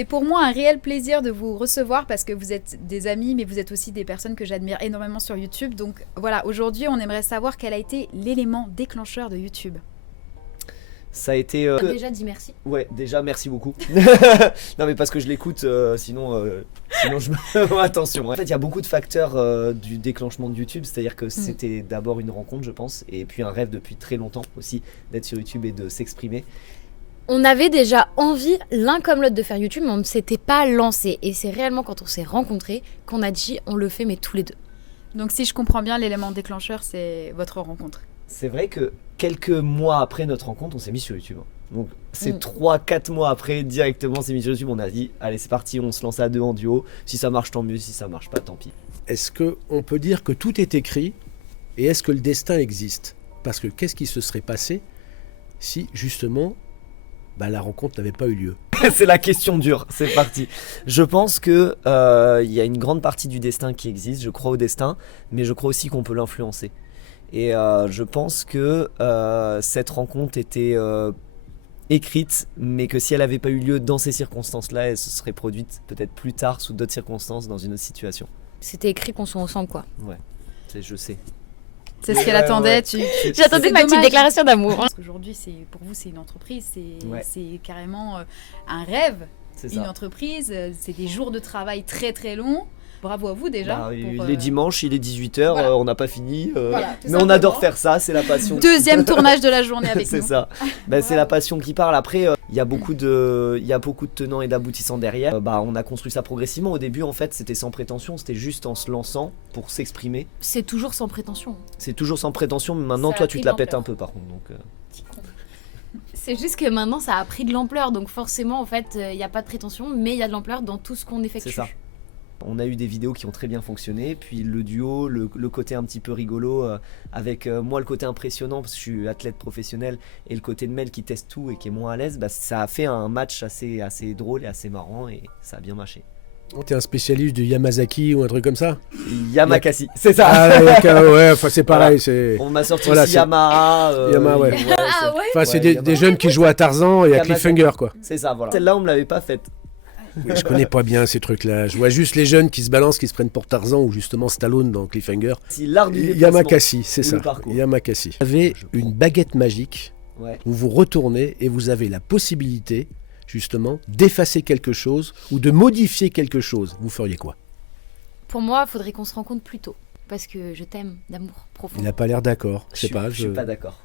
C'est pour moi un réel plaisir de vous recevoir parce que vous êtes des amis, mais vous êtes aussi des personnes que j'admire énormément sur YouTube. Donc voilà, aujourd'hui, on aimerait savoir quel a été l'élément déclencheur de YouTube. Ça a été... Déjà, dis merci. Ouais, déjà, merci beaucoup. Non, mais parce que je l'écoute, sinon je me... Attention. En fait, il y a beaucoup de facteurs du déclenchement de YouTube. C'est-à-dire que c'était d'abord une rencontre, je pense, et puis un rêve depuis très longtemps aussi, d'être sur YouTube et de s'exprimer. On avait déjà envie, l'un comme l'autre, de faire YouTube, mais on ne s'était pas lancé. Et c'est réellement quand on s'est rencontrés qu'on a dit on le fait, mais tous les deux. Donc si je comprends bien, l'élément déclencheur, c'est votre rencontre. C'est vrai que quelques mois après notre rencontre, on s'est mis sur YouTube. Donc c'est 3-4 mois après, directement, on s'est mis sur YouTube. On a dit, allez, c'est parti, on se lance à deux en duo. Si ça marche, tant mieux. Si ça marche pas, tant pis. Est-ce qu'on peut dire que tout est écrit et est-ce que le destin existe? Parce que qu'est-ce qui se serait passé si, justement, la rencontre n'avait pas eu lieu? C'est la question dure, c'est parti. Je pense que y a une grande partie du destin qui existe. Je crois au destin, mais je crois aussi qu'on peut l'influencer. Et je pense que cette rencontre était écrite, mais que si elle n'avait pas eu lieu dans ces circonstances-là, elle se serait produite peut-être plus tard, sous d'autres circonstances, dans une autre situation. C'était écrit qu'on soit ensemble, quoi. Ouais, je sais. C'est ce qu'elle attendait. J'attendais ma petite déclaration d'amour. Parce qu'aujourd'hui, pour vous, c'est une entreprise, c'est carrément un rêve. C'est une ça. entreprise, c'est des jours de travail très très longs. Bravo à vous déjà. Les dimanches, il est 18h, Voilà. on n'a pas fini. Voilà, mais on adore faire ça, c'est la passion. Deuxième tournage de la journée avec nous. C'est ça. C'est la passion qui parle. Après, il y a beaucoup de tenants et d'aboutissants derrière. On a construit ça progressivement. Au début, en fait, c'était sans prétention. C'était juste en se lançant pour s'exprimer. C'est toujours sans prétention. C'est toujours sans prétention, mais maintenant, Ça toi, a tu pris te la de pètes l'ampleur. un peu, par contre. Donc, C'est juste que maintenant, ça a pris de l'ampleur. Donc forcément, en fait, il n'y a pas de prétention, mais il y a de l'ampleur dans tout ce qu'on effectue. c'est ça. On a eu des vidéos qui ont très bien fonctionné, puis le duo, le côté un petit peu rigolo, avec moi le côté impressionnant parce que je suis athlète professionnel, et le côté de Mel qui teste tout et qui est moins à l'aise, ça a fait un match assez drôle et assez marrant, et ça a bien marché. T'es un spécialiste du Yamazaki ou un truc comme ça? Yamakasi, c'est ça. Ah, ouais, c'est pareil. Voilà. On m'a sorti Voilà, aussi Yamaha. Yamaha, ouais. Ah ouais. Enfin, c'est Yamaha. des jeunes qui jouent à Tarzan et à Yamaha. Cliffhanger, quoi. C'est ça, voilà. Celle-là, on me l'avait pas faite. Oui, je connais pas bien ces trucs-là. Je vois juste les jeunes qui se balancent, qui se prennent pour Tarzan ou justement Stallone dans Cliffhanger. Si l'art du déplacement. Yamakasi, c'est ou ça. le parcours. Yamakasi. Vous avez une baguette magique Ouais. où vous retournez et vous avez la possibilité, justement, d'effacer quelque chose ou de modifier quelque chose. Vous feriez quoi? Pour moi, il faudrait qu'on se rencontre plus tôt. Parce que je t'aime d'amour profond. Il n'a pas l'air d'accord. Je sais Je pas. suis pas d'accord.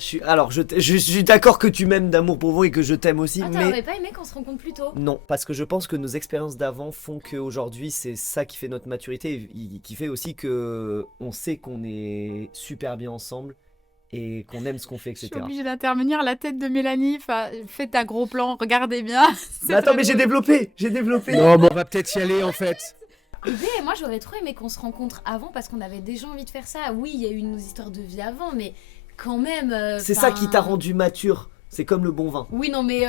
Je suis d'accord que tu m'aimes d'amour pour vous et que je t'aime aussi, Ah, mais t'aurais pas aimé qu'on se rencontre plus tôt? non, parce que je pense que nos expériences d'avant font qu'aujourd'hui c'est ça qui fait notre maturité, qui fait aussi que on sait qu'on est super bien ensemble et qu'on aime ce qu'on fait, Je suis etc. obligée d'intervenir. La tête de Mélanie, faites un gros plan, regardez bien. Mais attends, mais j'ai développé. Non, mais on va peut-être y aller en fait. Mais moi, j'aurais trop aimé qu'on se rencontre avant parce qu'on avait déjà envie de faire ça. Oui, il y a eu nos histoires de vie avant, mais quand même... C'est ça qui t'a rendu mature. C'est comme le bon vin. Oui, non, mais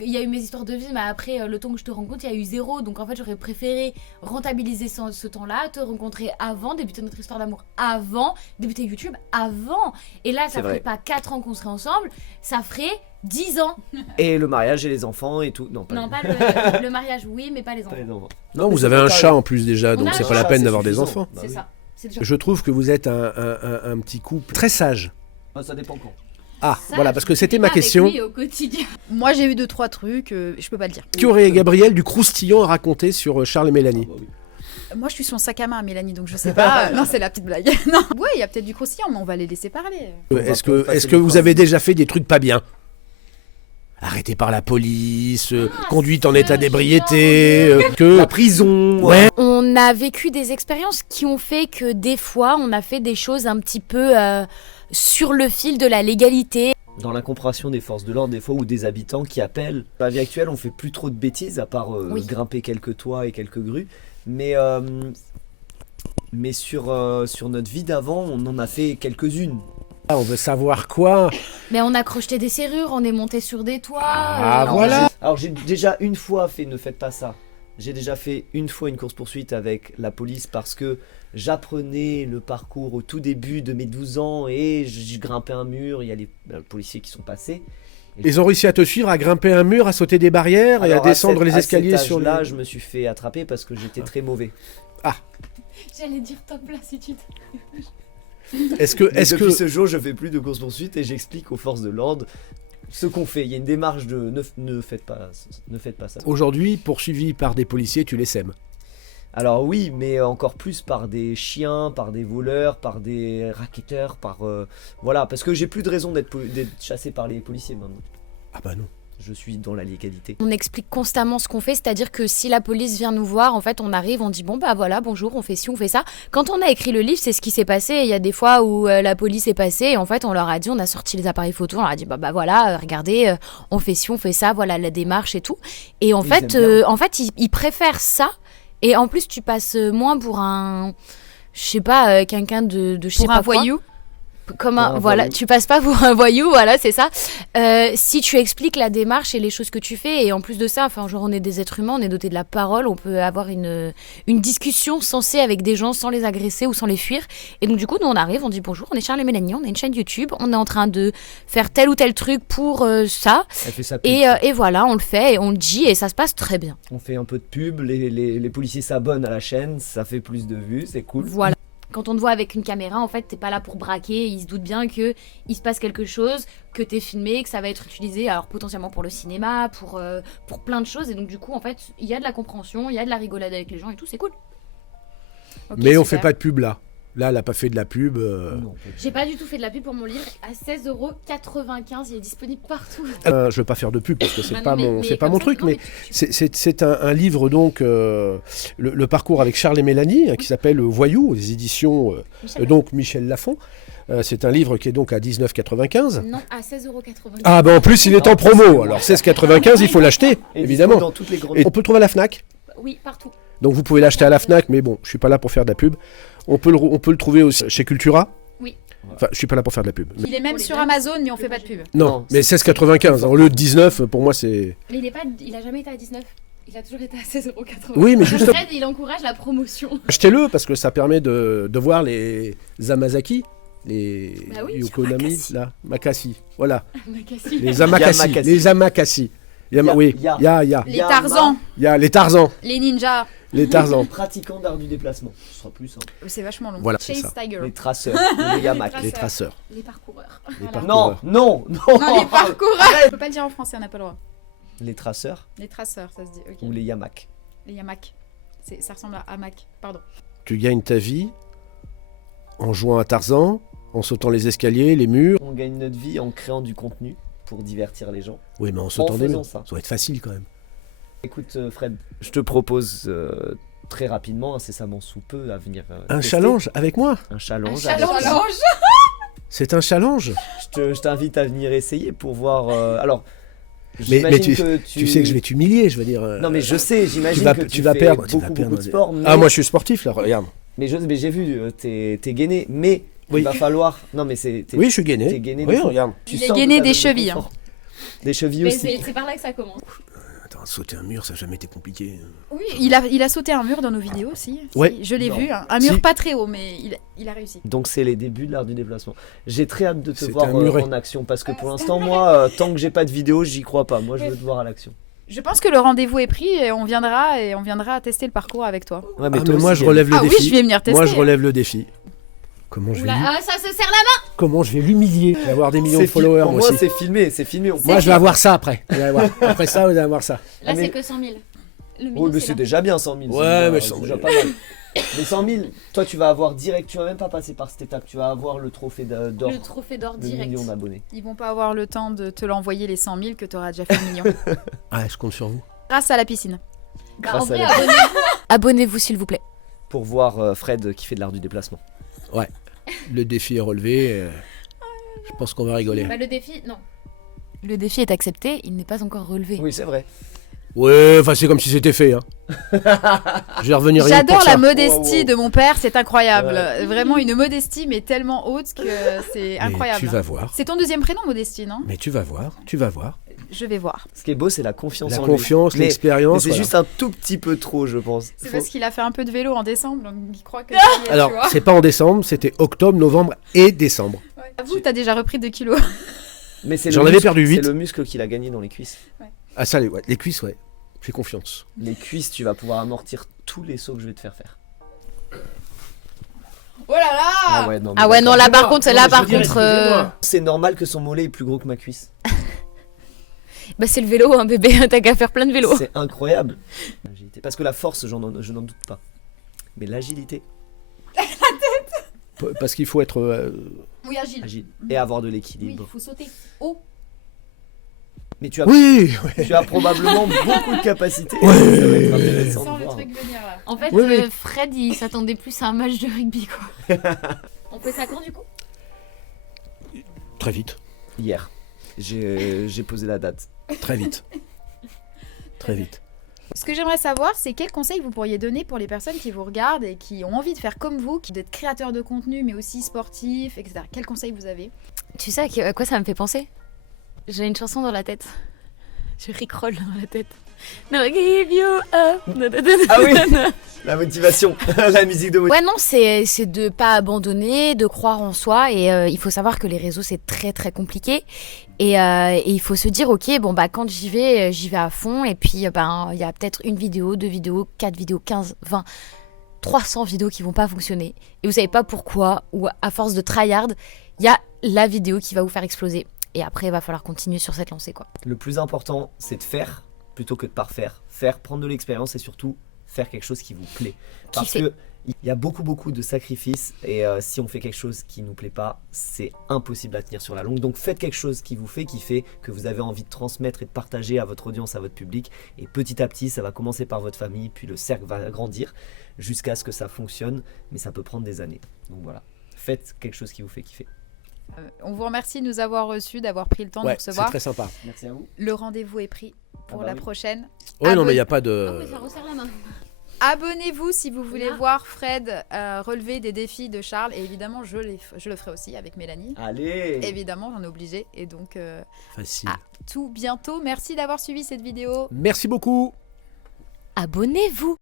il y a eu mes histoires de vie, mais après, le temps que je te rencontre, il y a eu 0. Donc en fait, j'aurais préféré rentabiliser ce temps-là, te rencontrer avant, débuter notre histoire d'amour avant, débuter YouTube avant. Et là, ça C'est ferait vrai. pas 4 ans qu'on serait ensemble, ça ferait 10 ans. Et le mariage et les enfants et tout. Non, pas Non, les- pas le mariage, oui, mais pas les enfants. pas les enfants. Non, mais vous c'est avez vrai, un t'as chat raison. en plus déjà, On donc a c'est un pas la chat, peine c'est d'avoir des suffisant. enfants. Bah C'est oui. ça. C'est déjà... Je trouve que vous êtes un petit couple très sage. Ah, ça dépend quand. Ah, Ça, voilà, je parce que suis c'était pas ma avec question. lui au quotidien. Moi, j'ai eu 2-3 trucs, je peux pas le dire. Qu'aurait Gabriel du croustillant à raconter sur Charles et Mélanie? Bah oui. Moi, je suis son sac à main, Mélanie, donc je sais pas. Non, c'est la petite blague. Non. Ouais, il y a peut-être du croustillant, mais on va les laisser parler. Est-ce va que, passer est-ce que le vous temps. avez déjà fait des trucs pas bien? Arrêté par la police, conduite en c'est état gênant, d'ébriété, mon Dieu. que... La prison. Ouais. On a vécu des expériences qui ont fait que des fois, on a fait des choses un petit peu sur le fil de la légalité. Dans l'incompréhension des forces de l'ordre, des fois, ou des habitants qui appellent. Dans la vie actuelle, on fait plus trop de bêtises, à part Oui. grimper quelques toits et quelques grues. Mais sur notre vie d'avant, on en a fait quelques-unes. Ah, on veut savoir quoi? Mais on a crocheté des serrures, on est monté sur des toits. Ah, on- voilà. Alors j'ai déjà une fois fait, ne faites pas ça. J'ai déjà fait une fois une course-poursuite avec la police parce que j'apprenais le parcours au tout début de mes 12 ans et je grimpais un mur, il y a les policiers qui sont passés. Ils ont réussi à te suivre, à grimper un mur, à sauter des barrières et à Alors, descendre les à escaliers cet sur le... âge-là, je me suis fait attraper parce que j'étais très mauvais. J'allais dire top là si tu Est-ce que, Mais est-ce depuis que... ce jour, je fais plus de course-poursuite et j'explique aux forces de l'ordre ce qu'on fait. Il y a une démarche de ne faites pas ça. Aujourd'hui, poursuivi par des policiers, tu les sèmes. Alors oui, mais encore plus par des chiens, par des voleurs, par des racketteurs, voilà, parce que j'ai plus de raison d'être chassé par les policiers maintenant. Ah bah non. Je suis dans la légalité. On explique constamment ce qu'on fait, c'est-à-dire que si la police vient nous voir, en fait, on arrive, on dit bon bah voilà, bonjour, on fait ci, on fait ça. Quand on a écrit le livre, c'est ce qui s'est passé. Il y a des fois où la police est passée et en fait, on leur a dit, on a sorti les appareils photo, on leur a dit bah voilà, regardez, on fait ci, on fait ça, voilà la démarche et tout. Et en Ils fait, aiment bien. ils préfèrent ça. Et en plus, tu passes moins pour un, je sais pas, quelqu'un de je sais Pour pas un quoi. voyou. Comme Pour un, un voilà, voyou. tu passes pas pour un voyou, voilà, c'est ça. Si tu expliques la démarche et les choses que tu fais, et en plus de ça, enfin, genre, on est des êtres humains, on est doté de la parole, on peut avoir une discussion sensée avec des gens sans les agresser ou sans les fuir. Et donc, du coup, nous, on arrive, on dit bonjour, on est Charles et Mélanie, on a une chaîne YouTube, on est en train de faire tel ou tel truc pour ça. Elle fait sa pub. Et voilà, on le fait, et on le dit, et ça se passe très bien. On fait un peu de pub, les policiers s'abonnent à la chaîne, ça fait plus de vues, c'est cool. Voilà. Quand on te voit avec une caméra, en fait, t'es pas là pour braquer. Ils se doutent bien que il se passe quelque chose, que t'es filmé, que ça va être utilisé, alors potentiellement pour le cinéma, pour plein de choses. Et donc, du coup, en fait, il y a de la compréhension, il y a de la rigolade avec les gens et tout, c'est cool. Ok, Mais on super. fait pas de pub là. Là, elle a pas fait de la pub. Non, J'ai pas du tout fait de la pub pour mon livre. À 16,95€, il est disponible partout. Je veux pas faire de pub parce que c'est Ah pas non, mon, mais c'est pas comme mon ça, truc, non, mais tu- c'est un livre donc le parcours avec Charles et Mélanie hein, qui s'appelle Voyou, des éditions Michel, donc Michel Lafon. C'est un livre qui est donc à 19,95. Non, à 16,95€. Ah ben en plus il est Non, en promo, excusez-moi. alors 16,95 il faut l'acheter Et évidemment. dispo dans toutes les grandes... Et on peut le trouver à la Fnac. Oui, partout. Donc vous pouvez l'acheter à la Fnac, mais bon, je suis pas là pour faire de la pub. On peut le trouver aussi chez Cultura. Oui. Enfin, je suis pas là pour faire de la pub. Il est même sur Amazon, mais on fait pas de pub. Non, Non, mais 16,95 au lieu de 19, pour moi c'est. Mais il a jamais été à 19. Il a toujours été à 16,95€. Oui, mais juste Fred, il encourage la promotion. achetez-le parce que ça permet de voir les Amazaki, les Bah oui, Yokonami, là, Makasi. Voilà, Makassi. les Amakasi, Yamakasi. les Amakasi. Oui, Ya. il y a Les Tarzans, les Tarzans, les ninjas. les Tarzans. Pratiquants d'art du déplacement, ce sera plus simple. C'est vachement long. Voilà, c'est Chase ça. Tiger. Les traceurs, ou les Yamak. Les traceurs. Les parcoureurs. Les Voilà. parcoureurs. Non, non, non, Non, les parcoureurs. On peut pas le dire en français, on n'a pas le droit. Les traceurs Les traceurs, ça se dit. Ok. ou les Yamak. Les Yamak. Ça ressemble à hamac. Pardon. Tu gagnes ta vie en jouant à Tarzan, en sautant les escaliers, les murs. On gagne notre vie en créant du contenu pour divertir les gens. Oui, mais en sautant des faisant murs. ça. Ça va être facile quand même. Écoute Fred, je te propose très rapidement, incessamment sous peu, à venir Un tester. challenge avec moi. Un challenge. Un challenge. avec- C'est un challenge. Je t'invite à venir essayer pour voir... alors, Mais j'imagine tu, que tu sais que je vais t'humilier, je veux dire. Non mais je sais, j'imagine vas- que tu vas fais perdre, tu beaucoup, vas perdre. beaucoup de sport. Mais, Ah, moi je suis sportif là, regarde. mais j'ai vu, t'es gainé, mais Oui. il va falloir... Non mais t'es Oui, je suis gainé. t'es gainé de Oui, fou. regarde. Tu Il est sors de gainé ta des zone de chevilles, confort. Des chevilles Mais aussi. c'est par là que ça commence. Attends, sauter un mur, ça n'a jamais été compliqué. Oui, il a sauté un mur dans nos vidéos aussi. Ouais. Si, je l'ai Non. vu. Un mur Si. pas très haut, mais il a réussi. Donc c'est les débuts de l'art du déplacement. J'ai très hâte de te C'était voir un muret. en action parce que pour l'instant moi, tant que j'ai pas de vidéo, j'y crois pas. Moi je veux te voir à l'action. Je pense que le rendez-vous est pris et on viendra tester le parcours avec toi. Ouais, Mais toi moi aussi, je relève le Ah oui, défi. je vais venir tester. Moi je relève le défi. Comment je vais, Oula, l'hu- ah, ça se serre la comment je vais l'humilier Je vais avoir des millions C'est de followers pour moi moi aussi. c'est filmé. On Moi je vais avoir ça après. Vous allez voir. Après ça, vous allez avoir ça. main. Là, mais- c'est que 100 000. Le million, Oui, mais c'est c'est là. déjà bien 100 000. Ouais, mais c'est 100 déjà 000. pas mal. Mais 100 000, toi tu vas avoir direct, tu vas même pas passer par cette étape, tu vas avoir le trophée d'or, Le trophée d'or le direct. million d'abonnés. Ils vont pas avoir le temps de te l'envoyer les 100 000 que tu auras déjà fait le million. Ah, je compte sur vous. Grâce à la piscine. Bah, en Grâce à vrai, la- abonnez-vous. Abonnez-vous s'il vous plaît. Pour voir Fred qui fait de l'art du déplacement. Le défi est relevé. Je pense qu'on va rigoler. Bah, le défi, non. Le défi est accepté, il n'est pas encore relevé. Oui, c'est vrai. Ouais, enfin c'est comme si c'était fait. Hein. Je vais revenir rien que J'adore pour la ça. modestie Wow. de mon père, c'est incroyable. Ouais. Vraiment une modestie, mais tellement haute que c'est Mais incroyable. tu vas voir. C'est ton deuxième prénom, Modestie, non? Mais tu vas voir. Tu vas voir. Je vais voir. Ce qui est beau, c'est la confiance La en confiance, lui. Mais l'expérience. c'est voilà. juste un tout petit peu trop, je pense. C'est Faut- parce qu'il a fait un peu de vélo en décembre, donc il croit que ça y est, Alors, tu vois. c'est pas en décembre, c'était octobre, novembre et décembre. Avoue, t'as déjà repris 2 kilos. Mais c'est J'en le avais muscle- perdu 8. C'est le muscle qu'il a gagné dans les cuisses. Ah ça, les cuisses, ouais. J'ai confiance. Les cuisses, tu vas pouvoir amortir tous les sauts que je vais te faire faire. Oh là là ouais, non, mais Ah ouais, non, d'accord. là par contre, Non, là mais je par veux dire, contre, excusez-moi. C'est normal que son mollet est plus gros que ma cuisse. bah c'est le vélo, hein, bébé. T'as qu'à faire plein de vélos. C'est incroyable. L'agilité. Parce que la force, je n'en doute pas. Mais l'agilité, Parce qu'il faut être... Oui, agile. agile. Et avoir de Oui, l'équilibre. il faut sauter. Oh Mais tu as, Oui, tu as probablement beaucoup de capacités. Ouais. Ça va être intéressant Sans de le voir. truc venir là. En fait, Oui, oui. Fred, il s'attendait plus à un match de rugby, quoi. On fait ça quand du coup très vite, Hier, j'ai posé la date. très vite. Très vite. Ce que j'aimerais savoir, c'est quels conseils vous pourriez donner pour les personnes qui vous regardent et qui ont envie de faire comme vous, d'être créateurs de contenu, mais aussi sportifs, etc. Quels conseils vous avez? Tu sais à quoi ça me fait penser? J'ai une chanson dans la tête. Je rickroll dans la tête. No give you up. Ah oui, la motivation, la musique de motivation. Ouais, non, c'est de pas abandonner, de croire en soi. Et il faut savoir que les réseaux, c'est très, très compliqué. Et il faut se dire, ok, bon, bah, quand j'y vais à fond. Et puis, ben, il y a peut-être une vidéo, 2 vidéos, 4 vidéos, 15, 20, 300 vidéos qui vont pas fonctionner. Et vous savez pas pourquoi, ou à force de tryhard, il y a la vidéo qui va vous faire exploser. Et après, il va falloir continuer sur cette lancée, quoi. Le plus important, c'est de faire plutôt que de parfaire. Faire, prendre de l'expérience et surtout faire quelque chose qui vous plaît. Parce Kiffer. que il y a beaucoup de sacrifices et si on fait quelque chose qui nous plaît pas, c'est impossible à tenir sur la longue. Donc faites quelque chose qui vous fait kiffer, que vous avez envie de transmettre et de partager à votre audience, à votre public. Et petit à petit, ça va commencer par votre famille, puis le cercle va grandir jusqu'à ce que ça fonctionne. Mais ça peut prendre des années. Donc voilà, faites quelque chose qui vous fait kiffer. On vous remercie de nous avoir reçus, d'avoir pris le temps de Ouais, nous c'est recevoir. très sympa. Merci à vous. Le rendez-vous est pris pour Ah bah la oui. prochaine. Ouais, non, Abonne- mais il n'y a pas Ah, de... mais ça resserre la main. Abonnez-vous si vous voulez Voilà. voir Fred relever des défis de Charles. Et évidemment, je le ferai aussi avec Mélanie. Allez. Évidemment, j'en ai obligé. Et donc, Facile. tout bientôt. Merci d'avoir suivi cette vidéo. Merci beaucoup. Abonnez-vous.